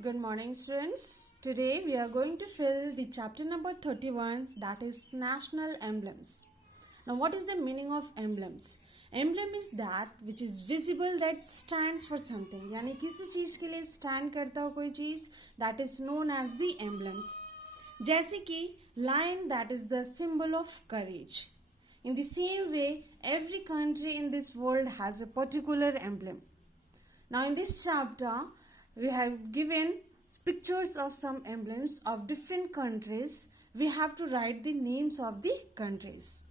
Good morning, students. Today we are going to fill the chapter number 31, that is national emblems. Now, what is the meaning of emblems? Emblem is that which is visible that stands for something. यानी किसी चीज के लिए stand करता हो कोई चीज, that is known as the emblems. जैसे कि lion, that is the symbol of courage. In the same way, every country in this world has a particular emblem. Now, in this chapter, we have given pictures of some emblems of different countries. We have to write the names of the countries.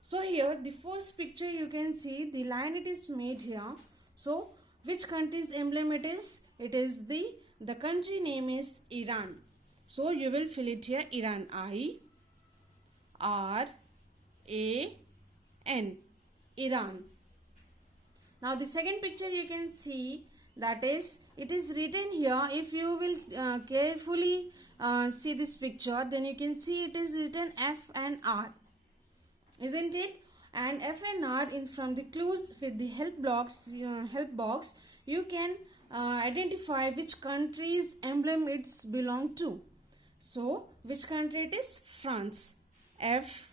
So here the first picture you can see the line it is made here. So which country's emblem it is? It is the country name is Iran. So you will fill it here, Iran. I-R-A-N, Iran. Now the second picture you can see, that is, it is written here. If you will carefully see this picture, then you can see it is written F and R, isn't it? And F and R, in from the clues with the help box, you can identify which country's emblem it's belong to. So which country it is? France. F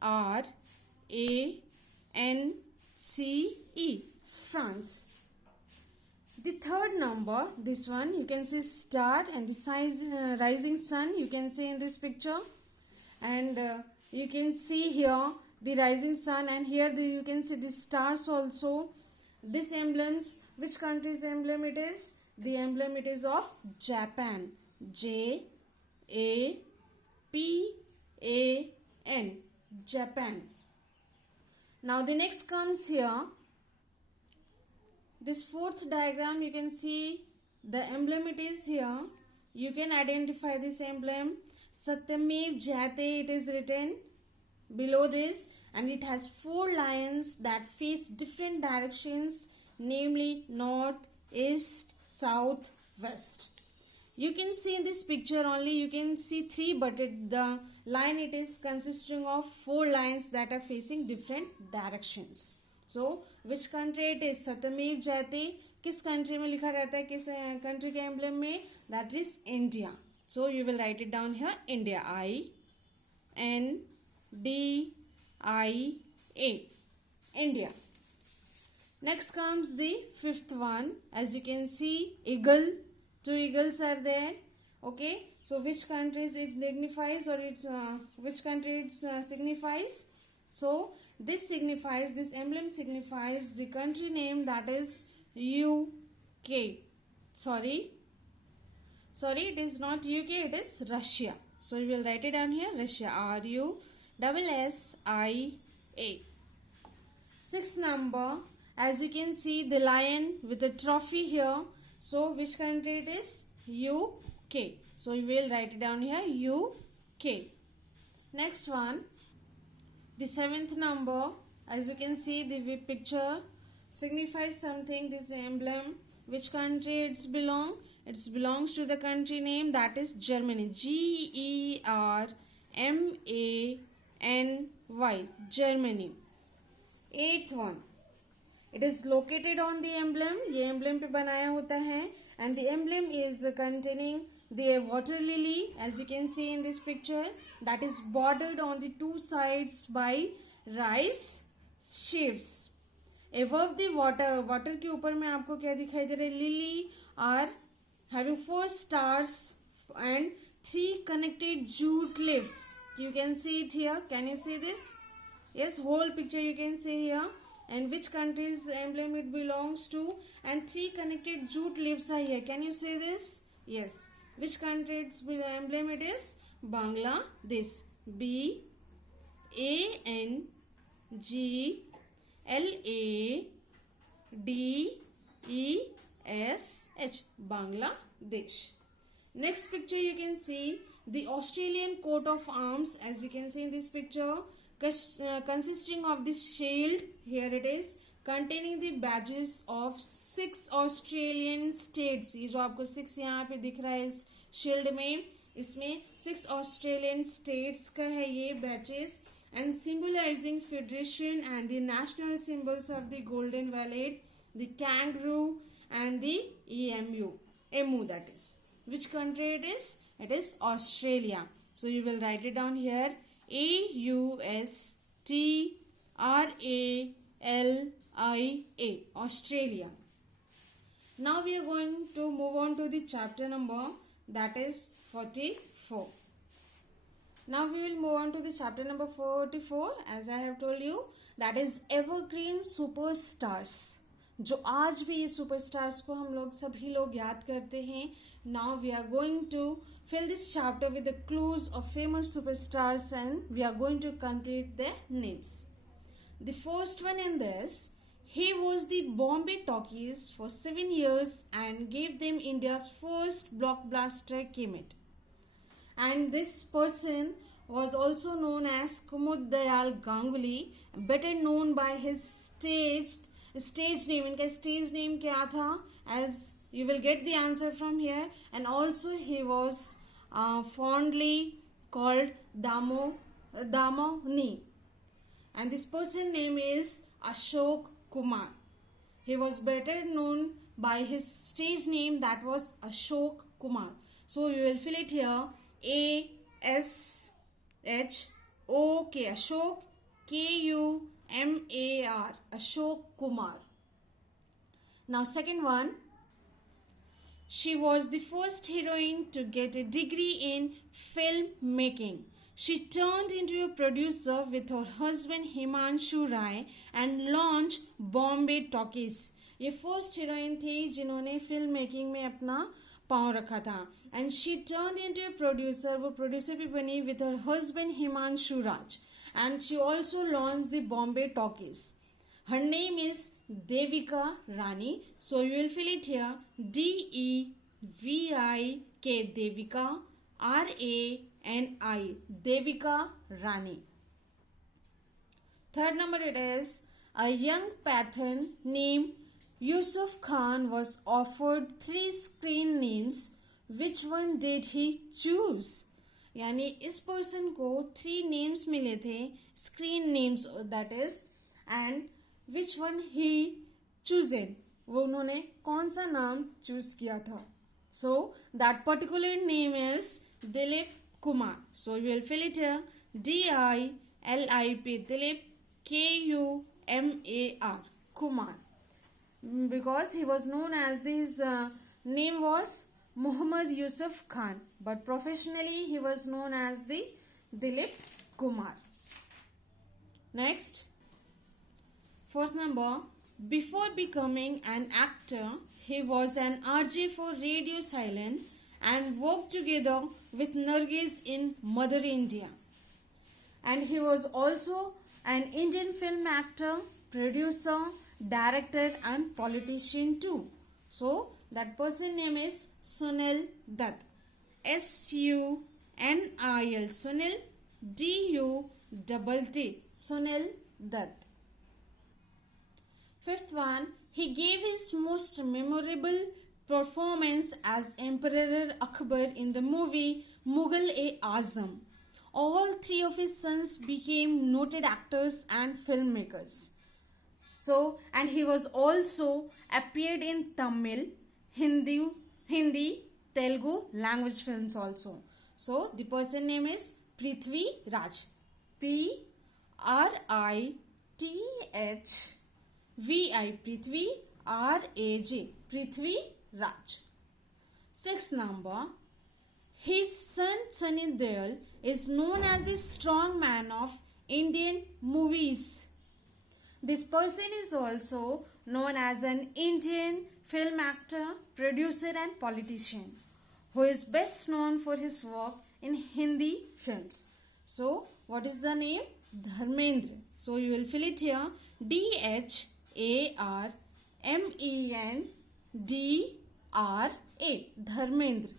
R A N C E, France. The third number, this one, you can see star and the size rising sun you can see in this picture, and you can see here the rising sun, and here you can see the stars also. This emblems, which country's emblem it is? The emblem it is of Japan. J-A-P-A-N, Japan. Now the next comes here. This fourth diagram, you can see the emblem it is here. You can identify this emblem. Satyamev Jayate, it is written below this, and it has 4 lions that face different directions, namely north, east, south, west. You can see in this picture only you can see 3, but the line it is consisting of 4 lines that are facing different directions. So which country it is? सत्यमेव जयते किस country में लिखा रहता है, किस country के emblem में? That is India. So you will write it down here, India. I-N-D-I-A, India. Next comes the fifth one. As you can see, eagle. 2 eagles are there. Okay. So which countries it dignifies, or which country it signifies? So this emblem signifies the country name, that is UK. Sorry, it is not UK, it is Russia. So you will write it down here, Russia. R-U-S-S-I-A. Sixth number, as you can see the lion with the trophy here. So which country it is? UK. So you will write it down here, UK. Next one, the 7th number, as you can see the picture signifies something. This emblem, which country it's belong? It belongs to the country name, that is Germany. G-E-R-M-A-N-Y, Germany. 8th one, it is located on the emblem. ये emblem पे बनाया होता है, and the emblem is containing the water lily, as you can see in this picture, that is bordered on the 2 sides by rice sheaves. Above the water के ऊपर में आपको क्या दिखाई दे रहा है? Lily are having 4 stars and 3 connected jute leaves. You can see it here. Can you see this? Yes, whole picture you can see here. And which country's emblem it belongs to? And 3 connected jute leaves are here. Can you see this? Yes. Which country's emblem it is? Bangladesh. B-A-N-G-L-A-D-E-S-H, Bangladesh. Next picture you can see the Australian coat of arms, as you can see in this picture, consisting of this shield, here it is, containing the badges of 6 Australian states. ये जो आपको 6 यहाँ पे दिख रहा है इस shield में, इसमें 6 Australian states का है ये badges, and symbolizing federation and the national symbols of the Golden Valley, the kangaroo and the EMU. emu, that is. Which country it is? It is Australia. So you will write it down here. Australia. Australia. Now we are going to move on to the chapter number, that is 44. Now we will move on to the chapter number 44. As I have told you, that is evergreen superstars. जो आज भी ये superstars को हम लोग सभी लोग याद करते हैं. Now we are going to fill this chapter with the clues of famous superstars and we are going to complete their names. The first one in this, he was the Bombay Talkies for 7 years and gave them India's first blockbuster Kemet. And this person was also known as Kumud Dayal Ganguly, better known by his stage name. इनका stage name क्या था? As you will get the answer from here. And also he was fondly called Damoni. And this person name is Ashok Kumar. He was better known by his stage name, that was Ashok Kumar. So you will fill it here. A-S-H-O-K, Ashok, K-U-M-A-R, Ashok Kumar. Now second one, she was the first heroine to get a degree in filmmaking. She turned into a producer with her husband Himanshu Rai and launched Bombay Talkies. ये first heroine थी जिन्होंने film making में अपना पांव रखा था. And she turn into a producer, वो producer भी बनी with her husband Himanshu Raj. And she also launch the Bombay Talkies. Her name is Devika Rani. So you will fill it here. D-E-V-I-K, Devika, R-A-N-I, Devika Rani. Third number it is, a young Pathan named Yusuf Khan was offered 3 screen names. Which one did he choose? यानी इस person को 3 names मिले थे, screen names that is, and which one he chosen? वो उन्होंने कौन सा नाम चूज किया था? So that particular name is Dilip Kumar. So you will fill it here. D-I-L-I-P, Dilip, K-U-M-A-R, Kumar. Because he was known as his name was Muhammad Yusuf Khan, but professionally he was known as the Dilip Kumar. Next, fourth number, before becoming an actor, he was an RJ for Radio Silent and worked together with Nargis in Mother India. And he was also an Indian film actor, producer, director and politician too. So that person name is Sunil Dutt. S-U-N-I-L, Sunil, D-U-T-T, Sunil Dutt. Fifth one, he gave his most memorable performance as Emperor Akbar in the movie Mughal-e-Azam. All 3 of his sons became noted actors and filmmakers. So, and he was also appeared in Tamil, Hindi, Telugu language films also. So, the person name is Prithvi Raj. P-R-I-T-H-V-I, Prithvi, R-A-J, Prithvi Raj. Sixth number, his son Sunny Deol is known as the strong man of Indian movies. This person is also known as an Indian film actor, producer and politician who is best known for his work in Hindi films. So, what is the name? Dharmendra. So, you will fill it here. D-H-A-R-M-E-N-D-R-A. Dharmendra.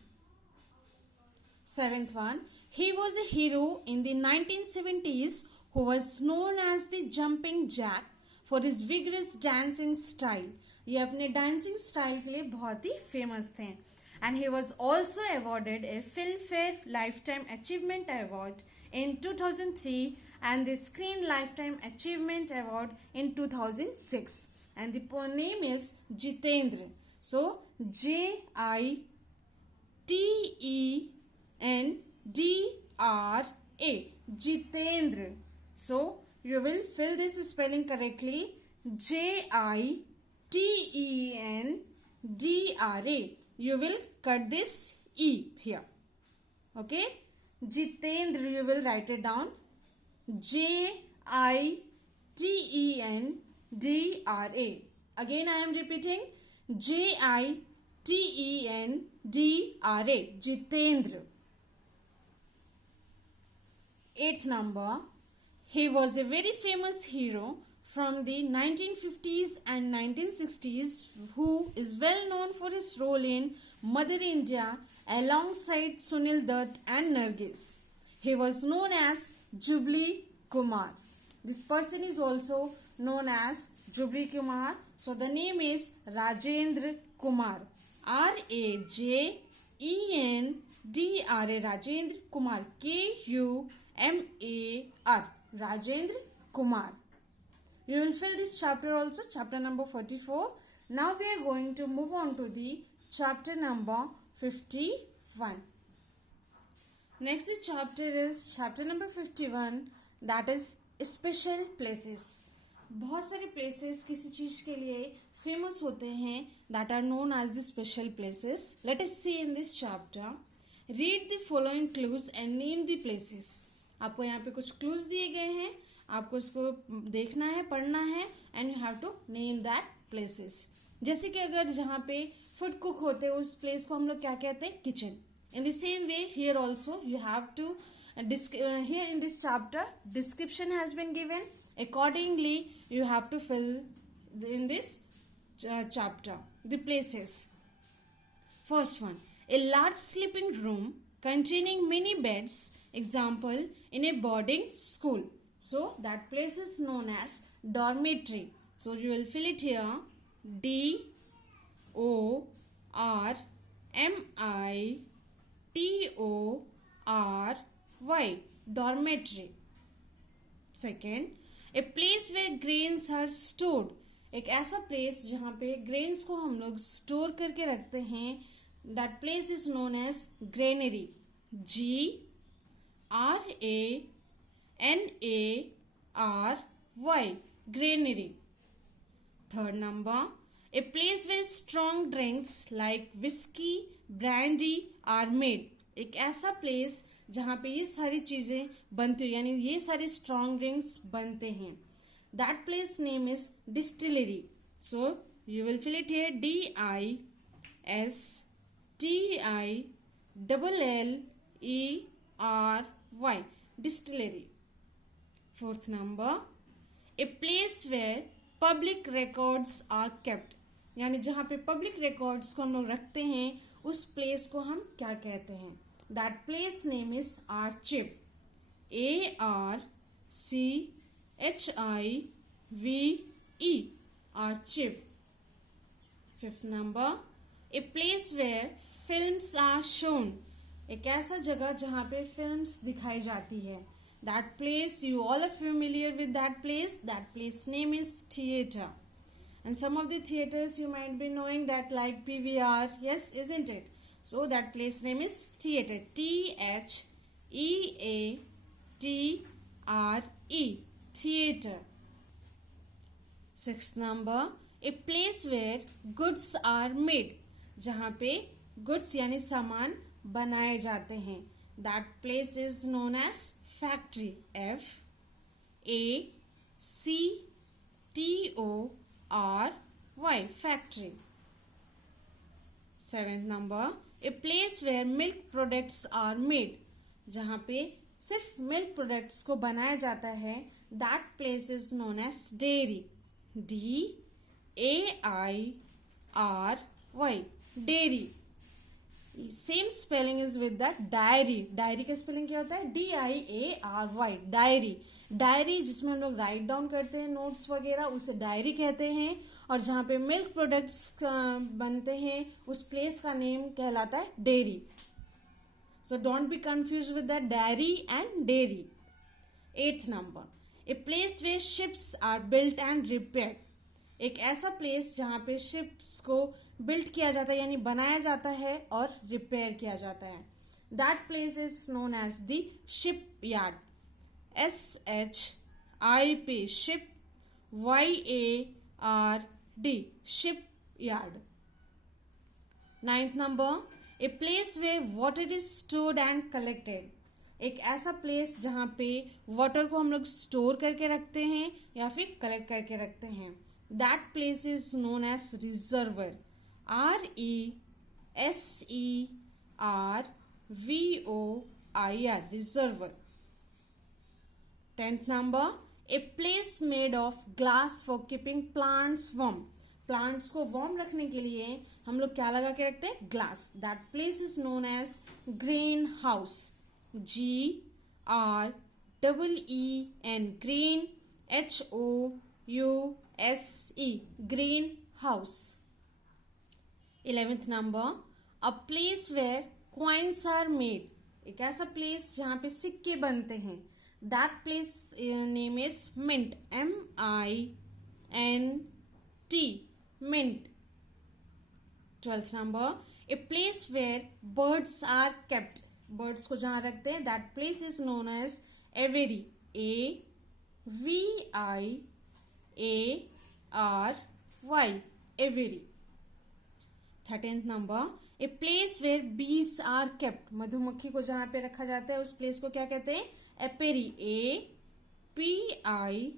Seventh one, he was a hero in the 1970s who was known as the Jumping Jack for his vigorous dancing style. ये अपने dancing style के लिए बहुत ही famous थे. And he was also awarded a Filmfare Lifetime Achievement Award in 2003 and the Screen Lifetime Achievement Award in 2006. And the name is Jitendra. So Jitendra. Jitendra. So you will fill this spelling correctly. Jitendra. You will cut this E here. Okay. Jitendra, you will write it down. Jitendra. Again I am repeating. Jitendra. Jitendra. 8th number. He was a very famous hero from the 1950s and 1960s who is well known for his role in Mother India alongside Sunil Dutt and Nargis. He was known as Jubilee Kumar. This person is also known as Jubilee Kumar. So the name is Rajendra Kumar. Rajendra. Rajendra Kumar. Kumar. Rajendra Kumar. You will fill this chapter also, chapter number 44. Now we are going to move on to the chapter number 51. Next the chapter is chapter number 51, that is special places. बहुत सारे places किसी चीज के लिए famous होते हैं, that are known as the special places. Let us see in this chapter. Read the following clues and name the places. आपको यहाँ पे कुछ clues दिए गए हैं, आपको इसको देखना है, पढ़ना है, and you have to name that places. जैसे कि अगर जहाँ पे फूड कुक होते हैं उस प्लेस को हम लोग क्या कहते हैं, kitchen. In the same way here also you have to here in this chapter description has been given. Accordingly you have to fill in this chapter the places. First one, a large sleeping room containing many beds, example in a boarding school. So that place is known as dormitory. So you will fill it here. DORMITORY. Dormitory. Second, a place where grains are stored. एक ऐसा place जहाँ पे grains को हम लोग store करके रखते हैं, that place is known as granary. GRANARY. Granary. Third number, a place where strong drinks like whiskey, brandy are made. एक ऐसा प्लेस जहाँ पे ये सारी चीजें बनती हैं, यानी ये सारे स्ट्रॉन्ग ड्रिंक्स बनते हैं. That place name is distillery. So you will fill it here. DISTILLERY. Distillery. Fourth number, a place where public records are kept. यानी जहाँ पे पब्लिक रिकॉर्ड्स को हम लोग रखते हैं उस प्लेस को हम क्या कहते हैं. That place name is archive. ARCHIVE. Archive. Fifth number, a place where films are shown. एक ऐसा जगह जहाँ पे फिल्म्स दिखाई जाती है. That place, you all are familiar with that place. That place name is theater. And some of the theaters you might be knowing that like PVR. Yes, isn't it? So that place name is theater. THEATRE. Theater. Sixth number, a place where goods are made. जहाँ पे goods यानी सामान बनाए जाते हैं. That place is known as factory. FACTORY. Factory. Seventh number, a place where milk products are made. जहाँ पे सिर्फ मिल्क प्रोडक्ट्स को बनाया जाता है. That place is known as dairy. DAIRY. Dairy. Same spelling is with that diary. Diary का spelling क्या होता है? DIARY. Diary. डायरी जिसमें हम लोग राइट डाउन करते हैं नोट्स वगैरह, उसे डायरी कहते हैं. और जहाँ पे मिल्क प्रोडक्ट्स बनते हैं उस प्लेस का नेम कहलाता है dairy. So don't be confused with that dairy and dairy. Eighth number, a place where ships are built and repaired. एक ऐसा प्लेस जहाँ पे शिप्स को बिल्ट किया जाता है यानी बनाया जाता है और रिपेयर किया जाता है. That place is known as the ship yard. SHIP ship, YARD ship yard. Ninth number, a place where water is stored and collected. एक ऐसा प्लेस जहां पे वाटर को हम लोग स्टोर करके रखते हैं या फिर कलेक्ट करके रखते हैं. That place is known as reservoir. RESERVOIR reservoir. 10th number, a place made of glass for keeping plants warm. Plants को वार्म रखने के लिए हम लोग क्या लगा के रखते हैं? Glass. That place is known as green house. GREEN green, HOUSE green house. 11th number, a place where coins are made. एक ऐसा प्लेस जहां पे सिक्के बनते हैं. That place name is mint. MINT mint. 12th number, a place where birds are kept. birds को जहां रखते हैं, that place is known as aviary. AVIARY aviary. 13th number, a place where bees are kept. मधुमक्खी को जहां पे रखा जाता है उस प्लेस को क्या कहते हैं? apiary. APIARY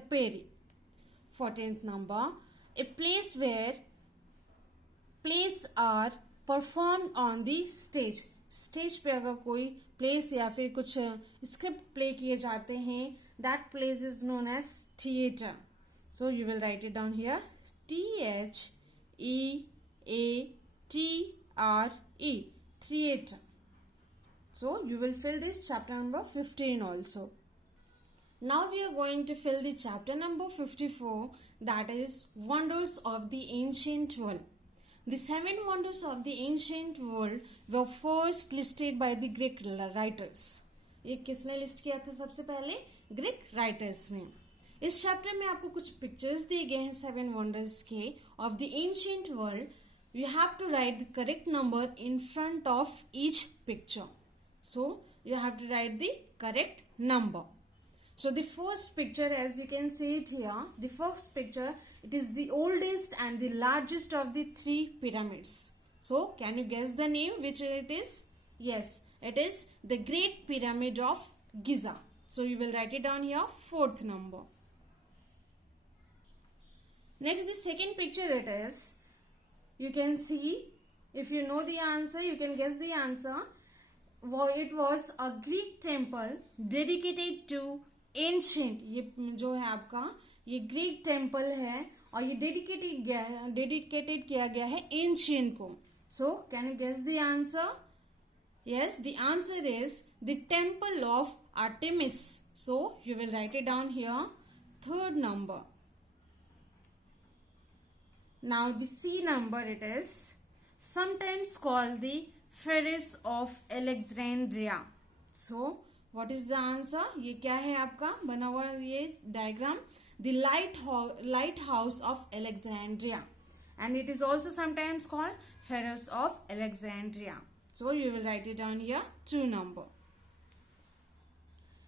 apiary. 14th number, a place where plays are performed on the stage. Stage पे अगर कोई प्लेस या फिर कुछ स्क्रिप्ट प्ले किए जाते हैं, that place is known as theatre. So you will write it down here. THEATRE theater. So you will fill this chapter number 15 also. Now we are going to fill the chapter number 54, that is Wonders of the Ancient World. The 7 wonders of the ancient world were first listed by the Greek writers. ये किसने list किया था सबसे पहले? Greek writers ने. इस chapter में आपको कुछ पिक्चर्स दिए गए हैं 7 wonders के of the ancient world. You have to write the correct number in front of each picture. So you have to write the correct number. So the first picture, as you can see it here, the first picture, it is the oldest and the largest of the 3 pyramids. So can you guess the name which it is? Yes, it is the Great Pyramid of Giza. So you will write it down here, 4th number. Next, the second picture it is, you can see, if you know the answer, you can guess the answer. It was a Greek temple dedicated to ancient. ये जो है आपका ये Greek temple है और ये dedicated किया गया है एंशियंट को. So can you guess the answer? Yes, the answer is the temple of Artemis. So you will write it down here, 3rd number. Now the C number it is, sometimes called the Pharos of Alexandria. So what is the answer? ये क्या है आपका बना हुआ ये diagram? The lighthouse of Alexandria, and it is also sometimes called Pharos of Alexandria. So you will write it down here, 2 number.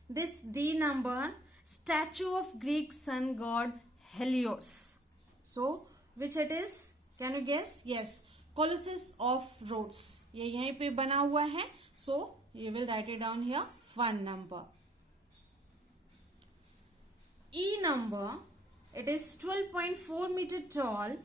This D number, statue of Greek sun god Helios. So which it is? Can you guess? Yes, Colossus of Rhodes. ये यहीं पे बना हुआ है. So you will write it down here, 1 number. E number, it is 12.4 meter tall,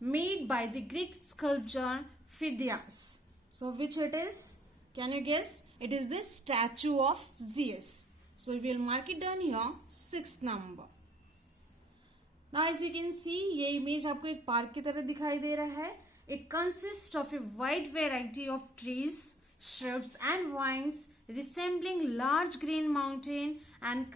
made by the Greek sculptor Phidias. So which it is? Can you guess? It is the statue of Zeus. So we will mark it down here, 6th number. Now as you can see, ये image आपको एक park की तरह दिखाई दे रहा है. It consists of a wide variety of trees, shrubs and vines resembling large green mountain and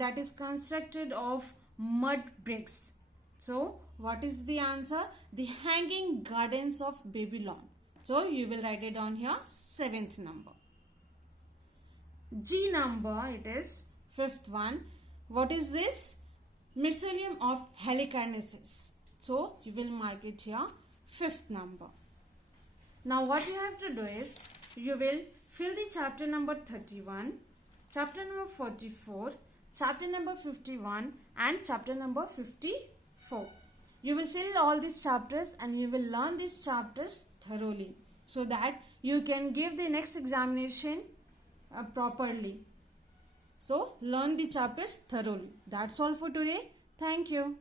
that is constructed of mud bricks. So what is the answer? The Hanging Gardens of Babylon. So you will write it down here, 7th number. G number, it is 5th one. What is this? Mycelium of helicarnassus. So you will mark it here 5th number. Now what you have to do is you will fill the chapter number 31, chapter number 44, chapter number 51 and chapter number 54. You will fill all these chapters and you will learn these chapters thoroughly so that you can give the next examination properly. So learn the chapters thoroughly. That's all for today. Thank you.